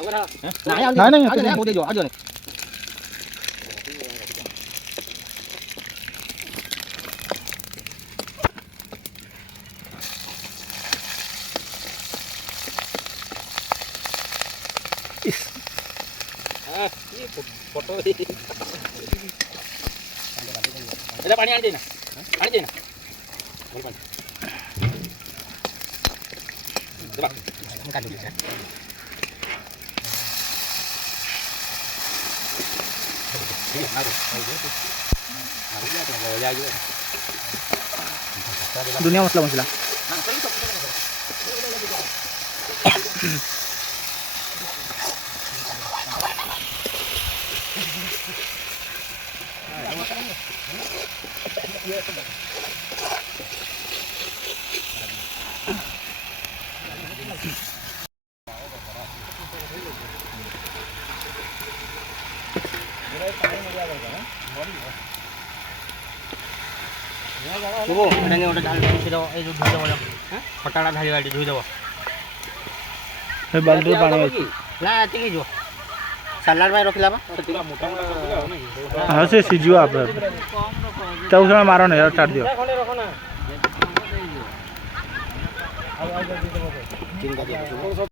नहीं नहीं मुझे जो आज नहीं photo ada panik aja na boleh panik coba angkat dulu ya ini naruh ya juga dunia masalah masalah Tuh, ini udah ढाल के दो ये जो धुई दो हां फटाड़ा धारी गाड़ी धुई दो ए बाल्टी पानी ना आती जो सलाड में रखला बा सतिका मोटा मोटा हां से सिजु आप तो उसमें मारो ना यार काट दियो रखो ना चिंगा दियो